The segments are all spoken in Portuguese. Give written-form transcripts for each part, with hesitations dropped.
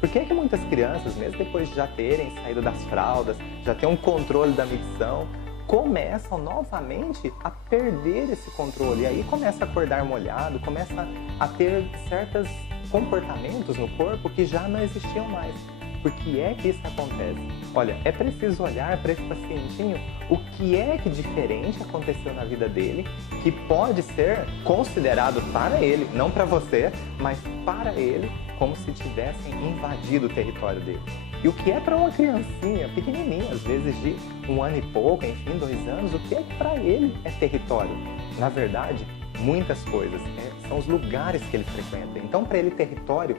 Por que que muitas crianças, mesmo depois de já terem saído das fraldas, já ter um controle da micção, começam novamente a perder esse controle? E aí começa a acordar molhado, começa a ter certos comportamentos no corpo que já não existiam mais. Por que é que isso acontece? Olha, é preciso olhar para esse pacientinho o que é que diferente aconteceu na vida dele, que pode ser considerado para ele, não para você, mas para ele, como se tivessem invadido o território dele. E o que é para uma criancinha pequenininha, às vezes de 1 ano e pouco, enfim, 2 anos, o que é que para ele é território? Na verdade, muitas coisas, são os lugares que ele frequenta. Então, para ele, território,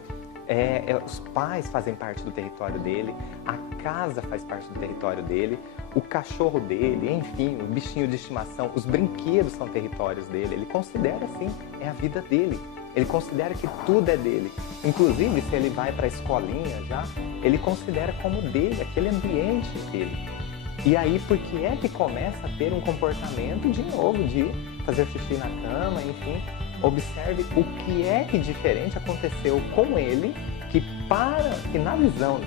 os pais fazem parte do território dele, a casa faz parte do território dele, o cachorro dele, enfim, o bichinho de estimação, os brinquedos são territórios dele. Ele considera assim, é a vida dele. Ele considera que tudo é dele. Inclusive, se ele vai para a escolinha já, ele considera como dele, aquele ambiente dele. E aí, por que é que começa a ter um comportamento, de novo, de fazer xixi na cama, enfim? Observe o que é que diferente aconteceu com ele, que na visão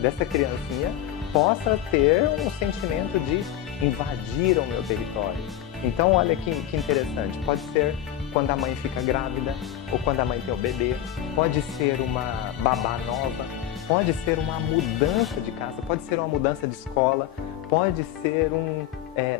dessa criancinha, possa ter um sentimento de invadir o meu território. Então, olha que interessante. Pode ser quando a mãe fica grávida, ou quando a mãe tem o bebê, pode ser uma babá nova, pode ser uma mudança de casa, pode ser uma mudança de escola, pode ser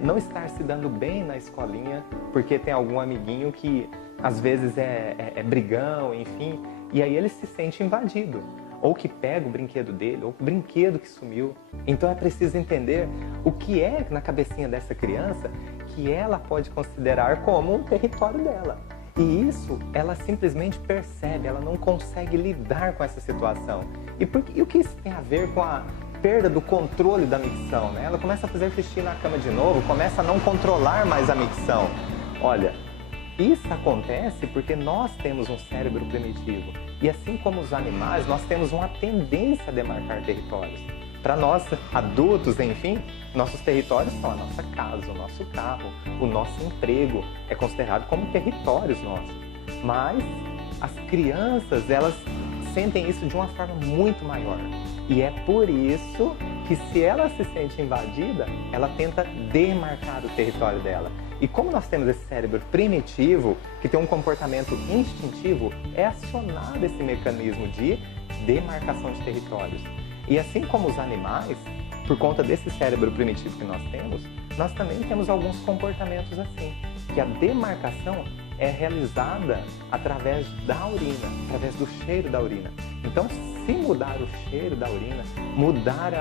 não estar se dando bem na escolinha, porque tem algum amiguinho que às vezes é brigão, enfim, e aí ele se sente invadido. Ou que pega o brinquedo dele, ou o brinquedo que sumiu. Então é preciso entender o que é na cabecinha dessa criança que ela pode considerar como um território dela. E isso ela simplesmente percebe, ela não consegue lidar com essa situação. E o que isso tem a ver com a perda do controle da micção, né? Ela começa a fazer xixi na cama de novo, começa a não controlar mais a micção. Olha, isso acontece porque nós temos um cérebro primitivo. E assim como os animais, nós temos uma tendência a demarcar territórios. Para nós, adultos, enfim, nossos territórios são a nossa casa, o nosso carro, o nosso emprego. É considerado como territórios nossos. Mas as crianças, elas sentem isso de uma forma muito maior. E é por isso que, se ela se sente invadida, ela tenta demarcar o território dela. E como nós temos esse cérebro primitivo, que tem um comportamento instintivo, é acionado esse mecanismo de demarcação de territórios. E assim como os animais, por conta desse cérebro primitivo que nós temos, nós também temos alguns comportamentos assim, que a demarcação é realizada através da urina, através do cheiro da urina. Então, se mudar o cheiro da urina, mudar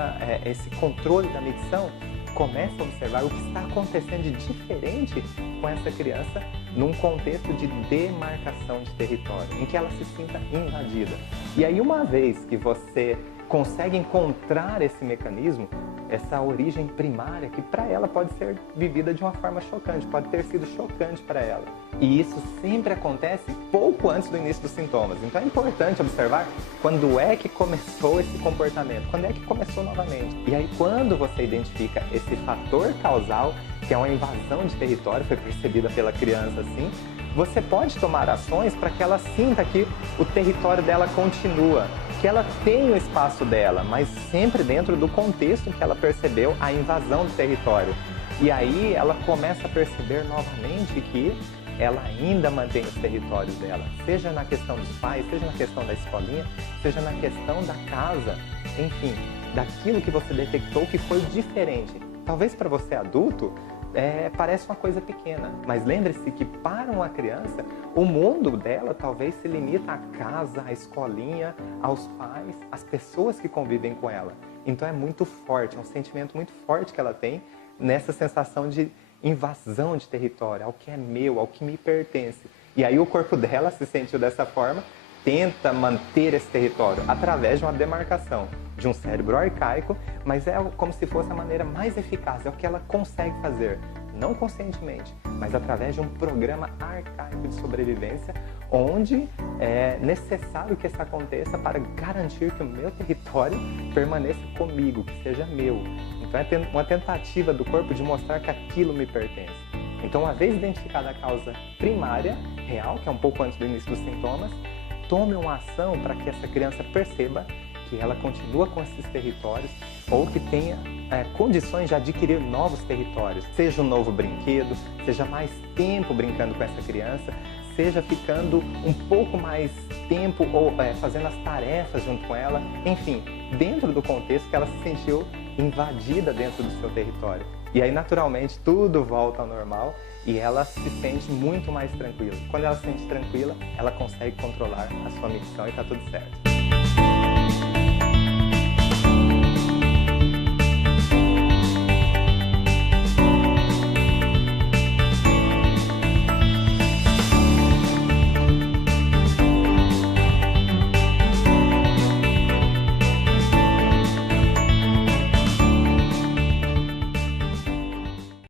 esse controle da micção, comece a observar o que está acontecendo de diferente com essa criança num contexto de demarcação de território, em que ela se sinta invadida. E aí, uma vez que você consegue encontrar esse mecanismo, essa origem primária, que para ela pode ser vivida de uma forma chocante, pode ter sido chocante para ela. E isso sempre acontece pouco antes do início dos sintomas. Então é importante observar quando é que começou esse comportamento, quando é que começou novamente. E aí, quando você identifica esse fator causal, que é uma invasão de território, foi percebida pela criança assim, você pode tomar ações para que ela sinta que o território dela continua, que ela tem o espaço dela, mas sempre dentro do contexto em que ela percebeu a invasão do território. E aí ela começa a perceber novamente que ela ainda mantém os territórios dela, seja na questão dos pais, seja na questão da escolinha, seja na questão da casa, enfim, daquilo que você detectou que foi diferente. Talvez para você adulto, parece uma coisa pequena, mas lembre-se que para uma criança, o mundo dela talvez se limita à casa, à escolinha, aos pais, às pessoas que convivem com ela. Então é muito forte, é um sentimento muito forte que ela tem nessa sensação de invasão de território, ao que é meu, ao que me pertence. E aí o corpo dela se sentiu dessa forma, tenta manter esse território através de uma demarcação de um cérebro arcaico, mas é como se fosse a maneira mais eficaz, é o que ela consegue fazer, não conscientemente, mas através de um programa arcaico de sobrevivência, onde é necessário que isso aconteça para garantir que o meu território permaneça comigo, que seja meu. Então é uma tentativa do corpo de mostrar que aquilo me pertence. Então, uma vez identificada a causa primária, real, que é um pouco antes do início dos sintomas, tome uma ação para que essa criança perceba que ela continua com esses territórios ou que tenha condições de adquirir novos territórios, seja um novo brinquedo, seja mais tempo brincando com essa criança, seja ficando um pouco mais tempo ou fazendo as tarefas junto com ela, enfim, dentro do contexto que ela se sentiu invadida dentro do seu território. E aí, naturalmente, tudo volta ao normal e ela se sente muito mais tranquila. Quando ela se sente tranquila, ela consegue controlar a sua micção e está tudo certo.